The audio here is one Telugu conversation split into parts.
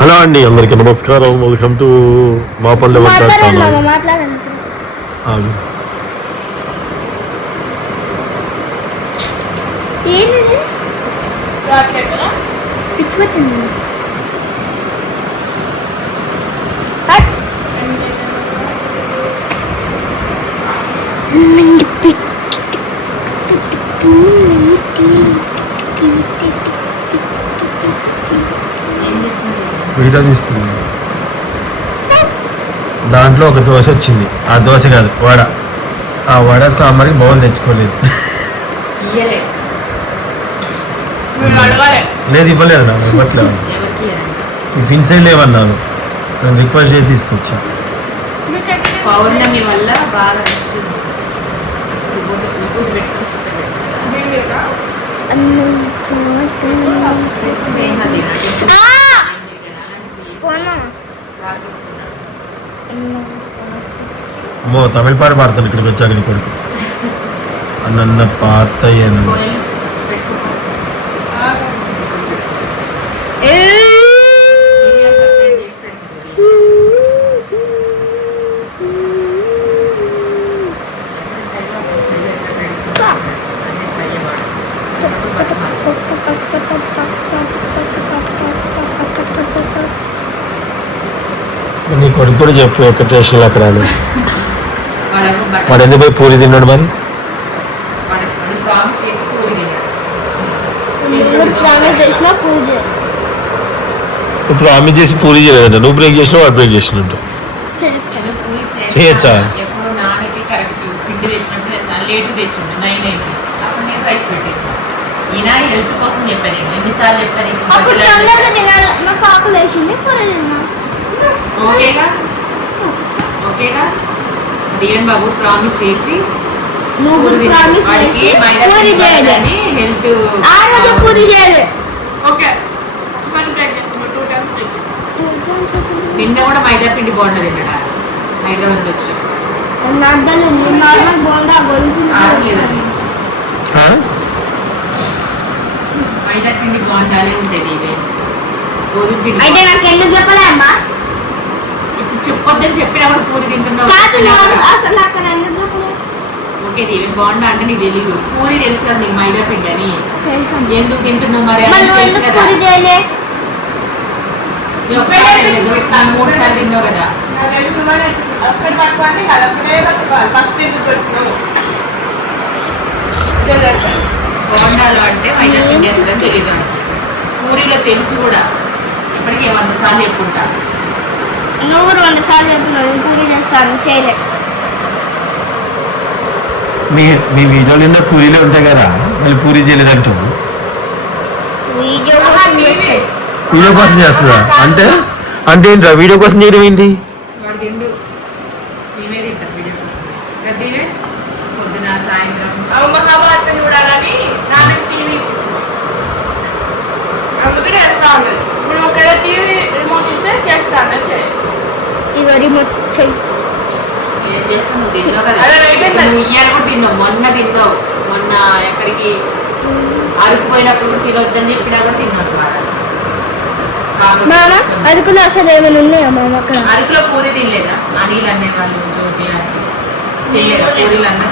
హలో అండి, అందరికి నమస్కారం. వెల్కమ్ టు మాపల్లె వంట ఛానల్. వీడియో తీస్తుంది. దాంట్లో ఒక దోశ వచ్చింది. ఆ దోశ కాదు, వడ. ఆ వడ సాంబార్కి బౌల్ తెచ్చుకోలేదు. లేదు, ఇవ్వలేదు. నాకు ఇవ్వట్లేదు. టిఫిన్సే లేవన్నాను. నేను రిక్వెస్ట్ చేసి తీసుకొచ్చా. పౌర్ణమి వల్ల బాగా అమ్మో, తమిళ పాట పాడతాను ఇక్కడికి వచ్చాక. నీ కొడుకు అన్న పాతయ్యను నీ కొడుకు కూడా చెప్పు వెంకటేశ్వర్లు అక్కడ. వాడు ఎందుకు పోయి పూరి తిన్నాడు మరి? ఇప్పుడు ప్రామిస్ చేసి పూరి చేయలేదంట. నువ్వు బ్రేక్ చేసినావు, వాడు బ్రేక్ చేసినట్టు చేయొచ్చా? డిఎన్ బాబు ప్రామిస్ చేసి నిన్న కూడా మైదా పిండి బాగుండదు ఇక్కడ హైదరాబాద్ వచ్చి మైదా పిండి బాగుండాలి ఉంటుంది. ఇదే గోధుమ పిండి ఇప్పుడు చెప్పొద్దని చెప్పినా కూడా పూరి తింటున్నావు. ఓకే దేవి, బాగుండా అంటే నీకు తెలీదు. పూరి తెలుసు కదా నీకు మైదా పిండి అని. ఎందుకు తింటున్నావు మరి? తెలుసు కదా, 3 సార్లు తిన్నావు కదా. బోండాలు అంటే మైదా పిండి వేస్తుందని తెలియదు మనకి. పూరిలో తెలుసు కూడా. ఇప్పటికీ 100 సార్లు చెప్పుకుంటా. 100 సార్లు చెప్పున్నాను పూరి చేస్తాను, చేయలేదు. మీ వీడియోలు నిన్న పూరీలో ఉంటాయి కదా, మళ్ళీ పూరి చేయలేదంటూ వీడియో కోసం చేస్తుందా? అంటే అంటే ఏంట్రా వీడియో కోసం చేయడం ఏంటి? పొద్దున సాయంత్రం చూడాలని టీవీ చేస్తా ఉండదు. ఇప్పుడు ఒకవేళ టీవీ రిమోట్ ఇస్తే చేస్తాను. ఇక రిమోట్ చెయ్యి. ఏం చేస్తావు? నువ్వు తిన్నావు కదా. నువ్వు ఇయ్యాలి కూడా తిన్నావు. మొన్న తిన్నావు. మొన్న ఎక్కడికి అరుకుపోయినప్పుడు కూడా తినొద్దని చెప్పినా కూడా తిన్నాడు. అరకులో అసలు ఏమైనా ఉన్నాయా మామ? అరకులో పూరి తినలేదా? అనిల్ అనేవాళ్ళు, జ్యోతి అంటే పూరీలు అన్నా.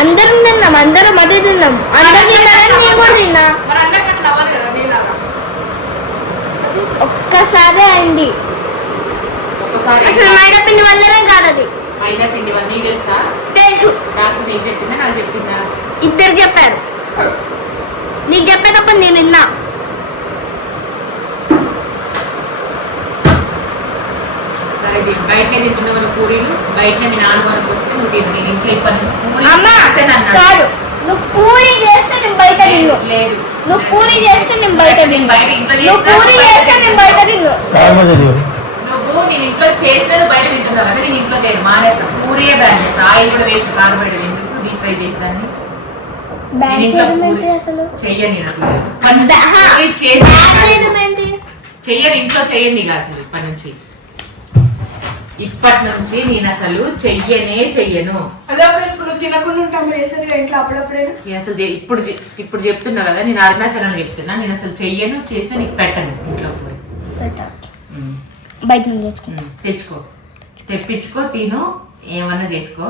అందరం తిన్నాం, అందరం అదే తిన్నాం. అందరు తిన్నారని నేను కూడా తిన్నా. ఒక్కసారి అయింది. అసలు మైదా పిండి వల్లనే కాదు అది. మైదా పిండి వల్ల నీకు తెలుసా? తెలుసు. నాకు నీకు చెప్పిందా, నాకు చెప్పిందా? ఇద్దరు చెప్పారు. నీకు చెప్పేటప్పుడు నేను విన్నా. సరే, బయటనే తింటున్నావు పూరీలు. బయటనే మీ నాన్న మనకు వస్తే నువ్వు తిని. నేను ఇంట్లో ఇప్పటి నుంచి కాదు, నువ్వు పూరి చేస్తే నేను బయట తిన్ను. లేదు, నువ్వు పూరి చేస్తే నేను బయట తిన్ను. నువ్వు పూరి చేస్తే నేను బయట తిన్ను. నువ్వు నేను ఇంట్లో చేసినాడు బయట తింటున్నావు కదా. నేను ఇంట్లో చేయను, మానేస్తా. పూరియే బ్యాన్ చేస్తా. ఆయిల్ కూడా వేస్ట్ కానబెట్టదు. ఎందుకు డీప్ ఫ్రై చేసేదాన్ని చెయ్యని అసలు. చెయ్యని ఇంట్లో చెయ్యండి అసలు ఇప్పటి నుంచి. ఇప్పటి నుంచి నేను అసలు చెయ్యను. అదే ఇప్పుడు తినకుండా ఉంటాము వేసేది ఇంట్లో అప్పుడప్పుడైనా. అసలు ఇప్పుడు చెప్తున్నా కదా, నేను అరుణాచలంలో చెప్తున్నా, నేను అసలు చెయ్యను, చేస్తే నీకు పెట్టను ఇంట్లో పూరి. బయట తెచ్చుకో, తెప్పించుకో, తిను, ఏమన్నా చేసుకో.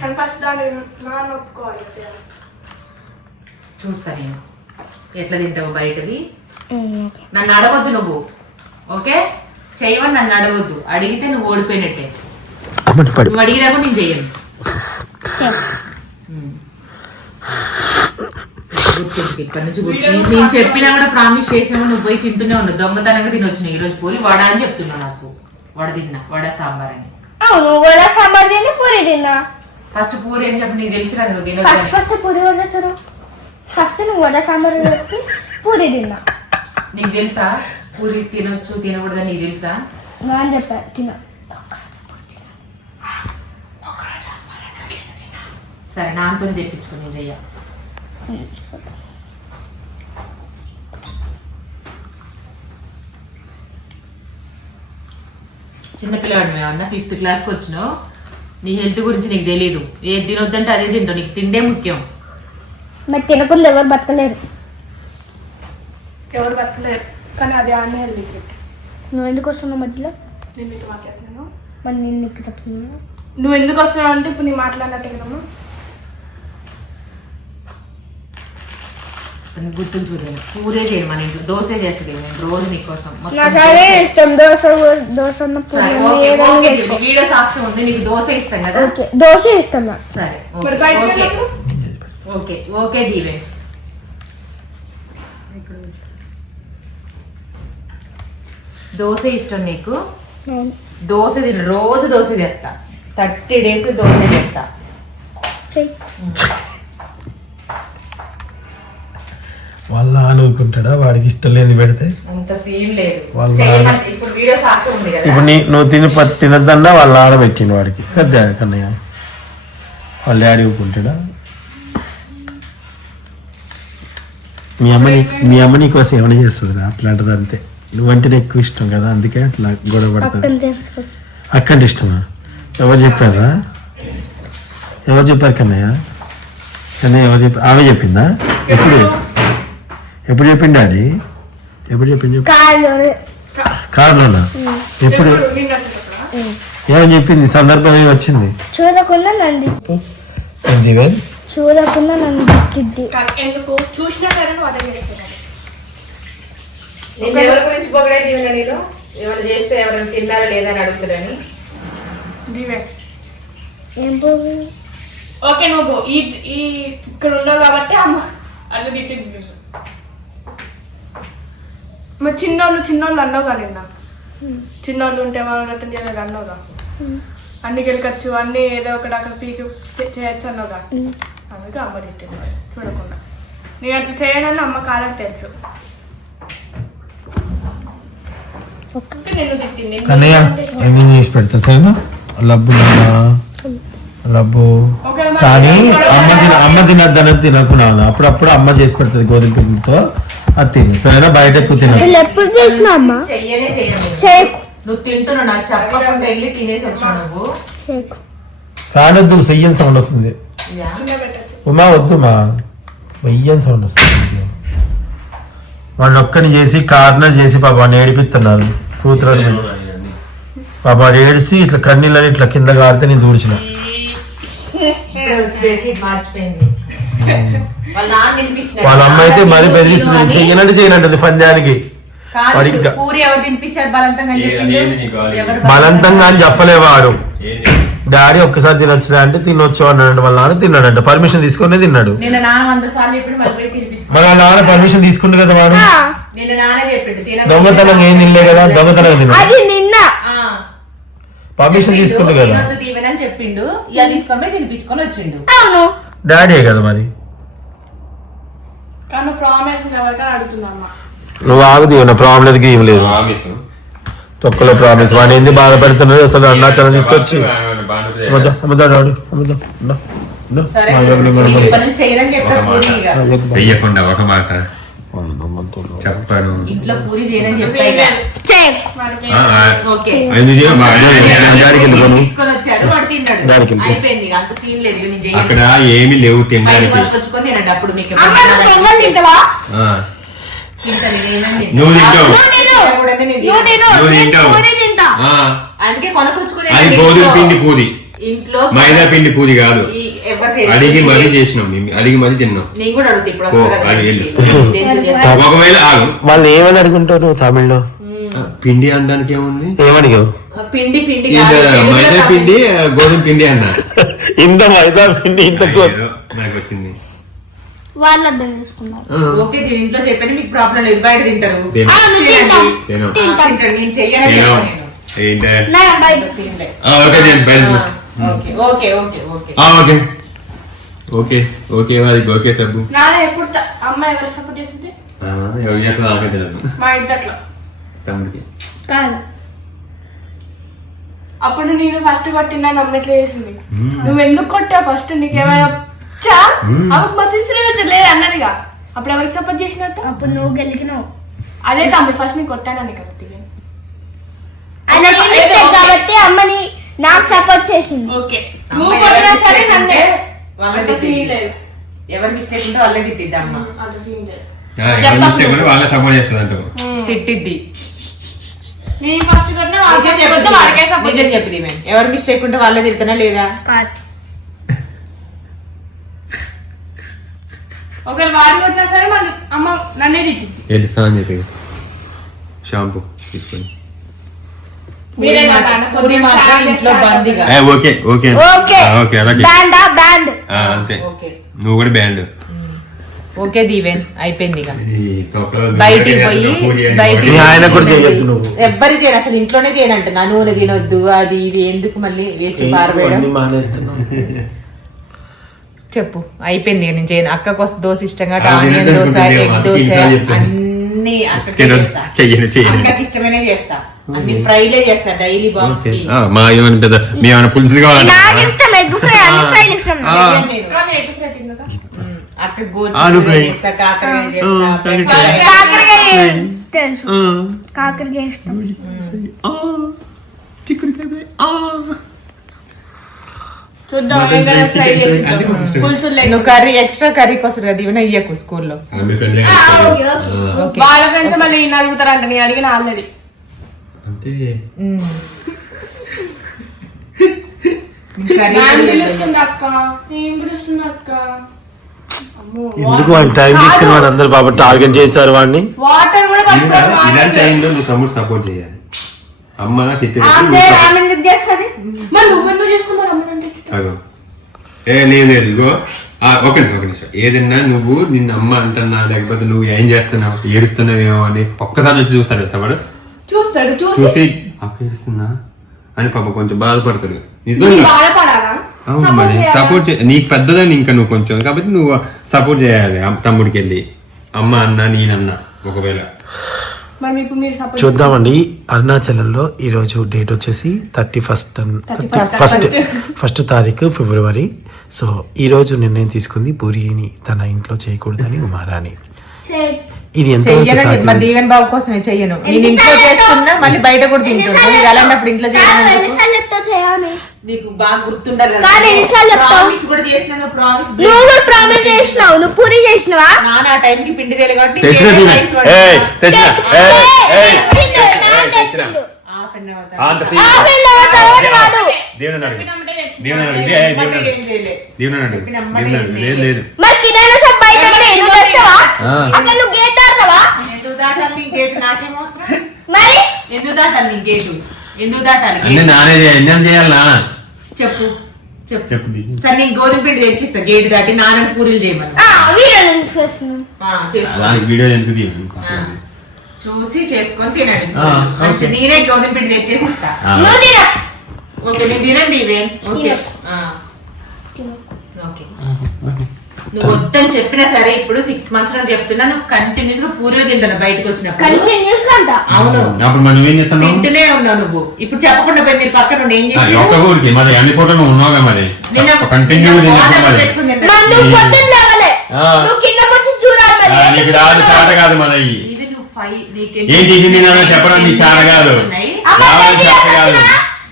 కానీ ఫస్ట్ దాన్ని నాన్న ఒప్పుకోవాలి. చూస్తా నేను ఎట్లా తింటావు బయటది. నన్ను అడగొద్దు నువ్వు, ఓకే? చెయ్యవని నన్ను అడగొద్దు. అడిగితే నువ్వు ఓడిపోయినట్టే. నువ్వు అడిగినా కూడా నేను చెయ్యను. ఇప్పటి నుంచి నేను చెప్పినా కూడా ప్రామిస్ చేసినా నువ్వు పోయి తింటూనే ఉన్నావు. దొంగతనంగా తినొచ్చిన ఈ రోజు పూరి వడ అని చెప్తున్నావు. నాకు వడ తిన్నా, వడ సాంబార్ అని. అవును, వడ సాంబార్ తిని పూరి తిన్నా. ఫస్ట్ పూరి అని చెప్పి నీకు తెలిసి కదా నువ్వు ఫస్ట్ పూరి వడ. ఫస్ట్ నువ్వు వడ సాంబార్ పూరి తిన్నా. నీకు తెలుసా పూరి తినొచ్చు తినకూడదని? నీకు తెలుసా? అని చెప్పా తిన. సరే, నాన్నతో తెప్పించుకో, నేను చెయ్య. చిన్నపిల్లవాడు మేమన్నా 5th క్లాస్కి వచ్చినావు. నీ హెల్త్ గురించి నీకు తెలీదు. ఏది తినొద్దంటే అదే తింటావు. నీకు తిండే ముఖ్యం. మరి తినకుండా ఎవరు బతకలేరు. ఎవరు బతకలేరు, కానీ అది ఆనే హెల్తీ. నువ్వు ఎందుకు వస్తున్నావు మధ్యలో? నేను నీకు మాట్లాడుతున్నాను. మరి నేను నీకు తప్పుతున్నాను. నువ్వు ఎందుకు వస్తున్నావు అంటే ఇప్పుడు నేను మాట్లాడినట్టు కదమ్మా. గుర్తులు చూడండి. పూరే చేయను మన ఇంట్లో, దోశ చేస్తుంది నేను రోజు నీకోసం. వీడియో సాక్ష్యం ఉంది, నీకు దోశ ఇష్టం కదా? దోశ ఇష్టం. సరే, ఓకే ఓకే దీవే. దోశ ఇష్టం నీకు? దోశ తిన, రోజు దోశ చేస్తా. 30 days దోశ చేస్తా. వాళ్ళ అనుకుంటాడా వాడికి ఇష్టం లేదు పెడితే? అంత సీన్ లేదు. ఇప్పుడు వీడియో సాక్ష్యం ఉంది కదా. ఇప్పుడు నువ్వు తినద్దన్నా వాళ్ళ ఆడబెట్టిండు వాడికి. కదా కన్నయ్య, వాళ్ళ డాడీ ఊరుకుంటాడా? మీ అమ్మ నీకోసం ఏమైనా చేస్తుంది అట్లాంటిది. అంతే, నువ్వంటేనే ఎక్కువ ఇష్టం కదా, అందుకే అట్లా గొడవ పడుతుంది. అక్కంటే ఇష్టమా? ఎవరు చెప్పారా? ఎవరు చెప్పారు కన్నయ్య? కన్నయ్య ఎవరు చెప్పారు? ఆమె చెప్పిందా? ఎప్పుడు చెప్పింది డాడీ? ఎప్పుడు చెప్పింది? కారులోనా? ఎప్పుడు? ఏమని చెప్పింది? సందర్భం ఏమి వచ్చింది? చూడకుండా నన్ను ఎందుకు చూసినా సరే ఎవరి గురించి పొగడేది నేను ఎవరు చేస్తే ఎవరైనా తిన్నారా లేదా అని అడుగుతారని. ఓకే, నువ్వు ఈ ఇక్కడ ఉన్నావు కాబట్టి అమ్మ అట్లా తిట్టింది. మరి చిన్నోళ్ళు అన్నావుగా నిన్న. చిన్నోళ్ళు ఉంటే మనం రతం చేయాలి అన్నావుగా. అన్ని గెలకచ్చు, అన్ని ఏదో ఒకటి అక్కడ పీకి చేయొచ్చు అన్నావుగా. అందుకే అమ్మ తిట్టింది చూడకుండా. నేను అట్లా చేయనని అమ్మ కాలకు తెలుసు. నేను తిట్టింది. కన్నయ్య ఏమేమి చేసి పెడతా లబ్బు లబ్బు. కానీ అమ్మ తినద్దని తినకున్నాను. అప్పుడప్పుడు అమ్మ చేసి పెడుతుంది గోధుమ పిండితో, అది తిని. సరేనా? బయట ఎక్కువ తిన. నువ్వు తింటున్నావు, నాకు చెప్పకుండా వెళ్ళి తినేసి వచ్చావు నువ్వు. ఫ్యాన్ వద్దు, సెయ్యని సౌండ్ వస్తుంది. ఉమా వద్దుమా, వెయ్యని సౌండ్ వస్తుంది. వాళ్ళు ఒక్కని చేసి కార్నర్ చేసి పాపని ఏడిపిస్తున్నారు కూతురు. పాప ఏడిసి ఇట్లా కన్నీళ్ళని ఇట్లా కింద కారితే నేను దూర్చిన. వాళ్ళ అమ్మ అయితే మరి బెదిరిస్తుంది, చెయ్యనంటే చేయనంటది పందానికి. బలంతంగా అని చెప్పలేవాడు. డాడీ ఒక్కసారి తినొచ్చురా అంటే తినొచ్చు అన్నాడు. వాళ్ళ నాన్న తిన్నాడంట, పర్మిషన్ తీసుకునే తిన్నాడు. మన నాన్న పర్మిషన్ తీసుకుండు కదా వాడు. దొంగతనం ఏం తినలే కదా, దొంగతనం తిన్నా పర్మిషన్ తీసుకుండు కదా. చెప్పిండు తినిపించుకొని వచ్చిండు. డాడీ కదా మరి. నువ్వు ఆగుది ప్రాబ్లం లేదు, ఏం లేదు. తొక్కలో ప్రామిస్. వాడు ఏంది బాధపడుతున్నాడు అసలు. అరుణాచలం తీసుకొచ్చి చెప్పాను. ఇంట్లో పూరి చేయని చెప్పాను. ఓకే తీసుకొని వచ్చారు వాడు తిన్నాడు అయిపోయింది. అంత సీన్ లేదు. నేను చేయను. అక్కడ ఏమి లేవు తినడానికి. కొనుక్కొచ్చుకొని తినండి. అప్పుడు మీకు నువ్వు తింటావు. అందుకే కొనుక్కొచ్చుకొని అది గోధుమ పిండి పూరి, ఇంట్లో మైదా పిండి పూరి కాదు. అడిగి మరీ చేసినాం, అడిగి మరీ తిన్నాం. నేను కూడా అడుగుతా ఇప్పుడు వస్తా. ఒకవేళ వాళ్ళు ఏమని అడుగుంటారు తమిళ్లో? పిండి అనడానికి ఏముంది? ఏమడిగావు? పిండి పిండి మైదా పిండి గోధుమ పిండి అన్నా. ఇంత మైదా పిండి ఇంత నాకు వచ్చింది. వాళ్ళు అర్థం చేసుకున్నారు. ఓకే ఇంట్లో చెప్పండి మీకు ప్రాబ్లం లేదు. బయట తింటారు. నేను చెయ్యను. Okay okay okay okay okay okay సబ్బు. ఎప్పుడు అమ్మ ఎవరు సపోర్ట్ చేసింది? ఎవరు చేస్తా నాకే తెలియదు. మా ఇంట్లో తమ్ముడికి కాదు. అప్పుడు నేను ఫస్ట్ కొట్టినా నమ్మ ఎట్లా చేసింది. నువ్వు ఎందుకు కొట్టావు ఫస్ట్? నీకేమైనా లేదు అన్నదిగా. అప్పుడు ఎవరికి సపోర్ట్ చేసినట్టు? అప్పుడు నువ్వు గెలికినావు. అదే తమ్ముడు ఫస్ట్ నీకు కొట్టానని కాబట్టి కాబట్టి అమ్మని నాకు సపోర్ట్ చేసింది. ఓకే నువ్వు కొట్టినా సరే నన్నే ఎవరి మిస్టేక్ ఉంటే వాళ్ళే తిట్టిద్ది అమ్మ. వాళ్ళే సపోర్ట్ చేస్తుంది. తిట్టిద్ది. నేను ఫస్ట్ నిజం చెప్పింది. మేము ఎవరి మిస్టేక్ ఉంటే వాళ్ళే తిడుతున్నా లేదా? ఒకవేళ వాడి కొట్టినా సరే మన అమ్మ నన్నే తిట్టింది. స్నానం చెప్పి షాంపూ తీసుకొని అంతే. నువ్వు కూడా బ్యాండ్. ఓకే దీవెన్ అయిపోయింది. బయటికి పోయి ఎవ్వరి చేయను అసలు. ఇంట్లోనే చేయనంట. నా నూనె తినొద్దు అది ఇది ఎందుకు మళ్ళీ వేస్ట్ పారబోయడం. చెప్పు అయిపోయింది. నేను చేయను. అక్కకు వస్తే దోశ ఇష్టంగా ఆనియన్ దోశ ఎగ్ దోశ అన్ని అక్కకి ఇష్టమైనవి చేస్తా. అన్ని ఫ్రైలే చేస్తా డైలీ బాక్స్ కి. పులుసులు కావాలి. అక్క గోరు చేస్తా, కాకరకాయ చేస్తా. కాకరకాయ ఇష్టం. నువ్వు కర్రీ ఎక్స్ట్రా కర్రీ కోసం కదా ఇవన్నీ ఇయ్యకు స్కూల్లో. వాళ్ళ ఫ్రెండ్స్ మళ్ళీ ఇన్ని అడుగుతారంట. నేను అడిగిన ఆల్రెడీ. ఎందుకు వాడిని టైం తీసుకుని వాడు అందరు బాబా టార్గెట్ చేశారు వాడిని. వాటర్ కూడా ఇలాంటి టైంలో నువ్వు తమ్ముడు సపోర్ట్ చేయాలి. అమ్మ లేదు ఇగో ఒక నిమిషం. ఏదన్నా నువ్వు నిన్న అమ్మ అంటున్నా లేకపోతే నువ్వు ఏం చేస్తున్నావు ఏడుస్తున్నావేమో అని ఒక్కసారి వచ్చి చూస్తాడు కదా వాడు. చూసి అక్క ఏడుస్తున్నా అని పాప కొంచెం బాధపడతాడు. నిజంగా అవును మరి సపోర్ట్ నీకు పెద్దదని ఇంకా నువ్వు కొంచెం కాబట్టి నువ్వు సపోర్ట్ చేయాలి తమ్ముడికి వెళ్ళి. అమ్మ అన్న నేనన్నా ఒకవేళ చూద్దామండి. అరుణాచలంలో ఈరోజు డేట్ వచ్చేసి 31 తారీఖు ఫిబ్రవరి. సో ఈ రోజు నిర్ణయం తీసుకుంది పూరిని తన ఇంట్లో చేయకూడదని ఉమారాణి. ఇది ఎంత దీవెన్ బాబు కోసమే చెయ్యను. నేను ఇంట్లో చేస్తున్నా మళ్ళీ బయట కూడా తింటున్నాను. అలాంటప్పుడు ఇంట్లో చేయను. నీకు బాగా గుర్తుండాలి. నాన్న ఆ టైంకి పిండి తెలియదు కాబట్టి చెప్పు చెప్పు సరే నేను గోధుమ పిండి తెచ్చిస్తా. గేట్ దాటి నాన్న పూరీలు చేయమని చూసి చేసుకొని తినండి. మంచి నేనే గోధుమ పిండి తెచ్చేసి ఇస్తా. ఓకే నేను తినండి ఇవే. ఓకే ఓకే నువ్వు వద్దని చెప్పినా సరే ఇప్పుడు 6 months నుండి చెప్తున్నా నువ్వు కంటిన్యూస్ గా పూరీలు తింటాను బయటకు వచ్చినప్పుడు. అవును తింటూనే ఉన్నావు నువ్వు. ఇప్పుడు చెప్పకుండా పోయి మీరు పక్కన నుండి ఏం చేసి నీకు రాదు చాట కాదు మన ఇది నువ్వు 5 ఏం టిఫిన్ తినాలో చెప్పడం నీ చాట కాదు చాట కాదు.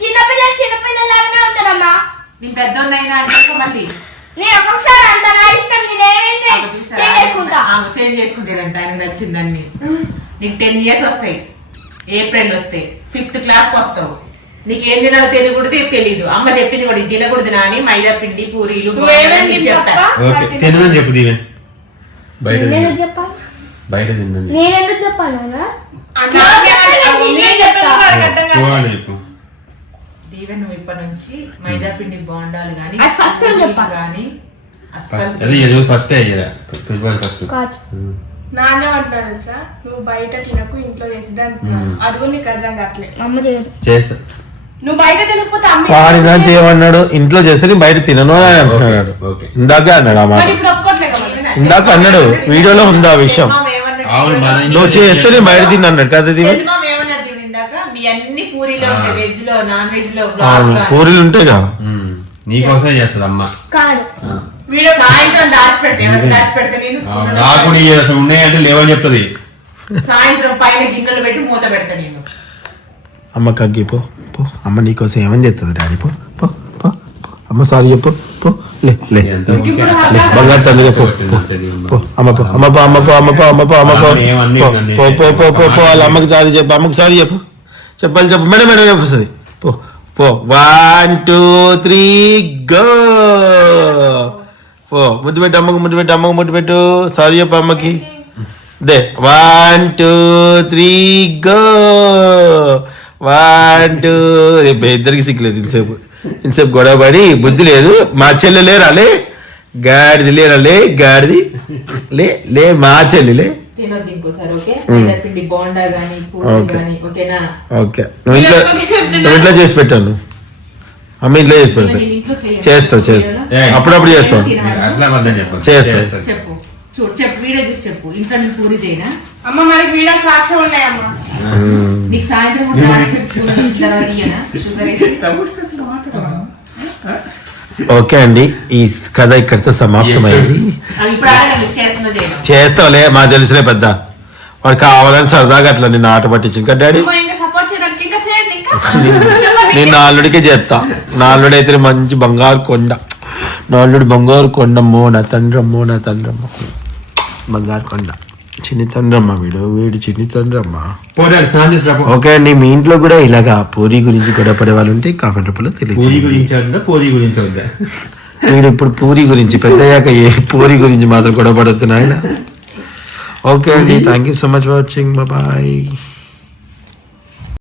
చిన్నపిల్లలాగానే ఉంటారమ్మా. నేను పెద్దోన్నైనా అంటే మళ్ళీ నేను ఒక్కొక్కసారి అంత నా ఇష్టం నేనేమైంది చేంజ్ చేసుకుంటాడంట ఆయనకు నచ్చిందని. నీకు 10 years వస్తాయి, ఏప్రిల్ వస్తాయి, 5th class వస్తావు. నీకేం తినాలో తెలియకూడదు, తెలీదు. అమ్మ చెప్పింది కూడా ఇది తినకూడదు అని మైదా పిండి పూరీలు చెప్తా. ఓకే తినని చెప్పు దీవెన్. బయట చెప్పాలి, బయట తినండి నేనెందుకు చెప్పాను? దీవెన్ నువ్వు ఇప్పటి నుంచి మైదా పిండి బోండాలు గానీ అది first time చెప్పా. గానీ అస్సలు అది ఏదో ఫస్ట్ అయ్యేదా ఫస్ట్ నాన్న అంటారు తెలుసా, నువ్వు బయట తినకు ఇంట్లో చేసి అది కూడా నీకు అర్థం కావట్లే. అమ్మ చేయదు. చేస్తా. నువ్వు బయట తినకపోతే అమ్మ వాడినా చేయమన్నాడు, ఇంట్లో చేస్తే నేను బయట తినను అని అంటున్నాడు. ఓకే. ఇందాక అన్నాడు ఆ మాట, మరి ఇప్పుడు ఒప్పుకోవట్లే కదా. ఇందాక అన్నాడు, వీడియోలో ఉంది ఆ విషయం. అవును మన నువ్వు చేస్తే నేను బయట తిన్నా అన్నాడు కదా. ఇది మీ అన్ని పూరీలో ఉంటాయి, వెజ్ లో నాన్ వెజ్ లో పూరీలు ఉంటాయి కదా. నీకోసమే చేస్తుంది అమ్మ. కాదు, వీడియో సాయంత్రం దాచిపెడితే ఎవరికి దాచిపెడితే నేను స్కూల్ లో నాకు అసలు ఉన్నాయంటే లేవని చెప్తుంది. సాయంత్రం పైన గిన్నెలు పెట్టి మూత పెడతా నేను. అమ్మ కగ్గి పో పో, అమ్మ నీకోసం ఏమని చెప్తుంది డాడీ, పో పో పో పో. అమ్మ సారీ చెప్పు, పో లే లే లే, బంగారు తల్లిగా పో పో అమ్మ పో, అమ్మ పో, అమ్మ పో, అమ్మ పో, అమ్మ పో, అమ్మ పో పో పో పో పో పో. వాళ్ళ అమ్మకి సారీ చెప్పు, అమ్మకి సారీ చెప్పు, చెప్పాలి చెప్పు, మేడం మేడం చెప్పేస్తుంది. పో పో, 1 2 3 గో. పో ముద్దు పెట్టు అమ్మకు, ముద్దు పెట్టు అమ్మకు, ముద్దు పెట్టు. సారీ చెప్పు అమ్మకి. They 1 2 3 go. 1 2. ఇద్దరికి సిక్కులేదు ఇంతసేపు గొడవ పడి, బుద్ధి లేదు. మా చెల్లె లేరాలే, గాడిది లేరాలే, గాడిది లే లే, మా చెల్లిలే. తినొద్దు ఇంకోసారి, ఓకే? మైదా పిండి బోండా గానీ పూరీ గానీ, ఓకేనా? ఓకే, నువ్వు ఇంట్లో చేసి పెట్టాను, అమ్మ ఇంట్లో చేసి పెడతా. చేస్తా అప్పుడప్పుడు చేస్తాను, అట్లా వద్దని చెప్పు. చేస్తా. చెప్పు చూడు, చెప్పు వీడియో చూసి చెప్పు. ఇంట్లో నేను పూరీ చేయనా? అమ్మ మనకి వీడియో సాక్ష్యం ఉన్నాయమ్మా. నీకు సాయంత్రం స్కూల్ వచ్చిన తర్వాత ఇయ్యనా షుగర్ వేసి? ఓకే అండి, ఈ కథ ఇక్కడితో సమాప్తమైంది. చేస్తావులే, మాకు తెలుసులే పెద్ద. వాడు కావాలని సరదాగా అట్లా నిన్ను ఆట పట్టించు. ఇంకా డాడీ సపోర్ట్ చేయడానికి ఇంకా చేయండి, ఇంకా నేను నా అల్లుడికే చేస్తా. నా అల్లుడు అయితే మంచి బంగారు కొండ, నా అల్లుడు బంగారు కొండమ్మో, నా తండ్రమ్మో, నా తండ్రమ్మ బంగారు కొండ. చిన్ని తండ్రమ్మ వీడు చిన్ని తండ్రమ్మ. ఓకే అండి, మీ ఇంట్లో కూడా ఇలాగా పూరి గురించి గొడవ పడే వాళ్ళు ఉంటే కామెంట్ రూపంలో తెలియజేయండి. వీడు ఇప్పుడు పూరి గురించి, పెద్దయ్యాక ఏ పూరి గురించి మాత్రం గొడవ పడుతున్నాయి. ఓకే అండి, thank you so much for watching, bye.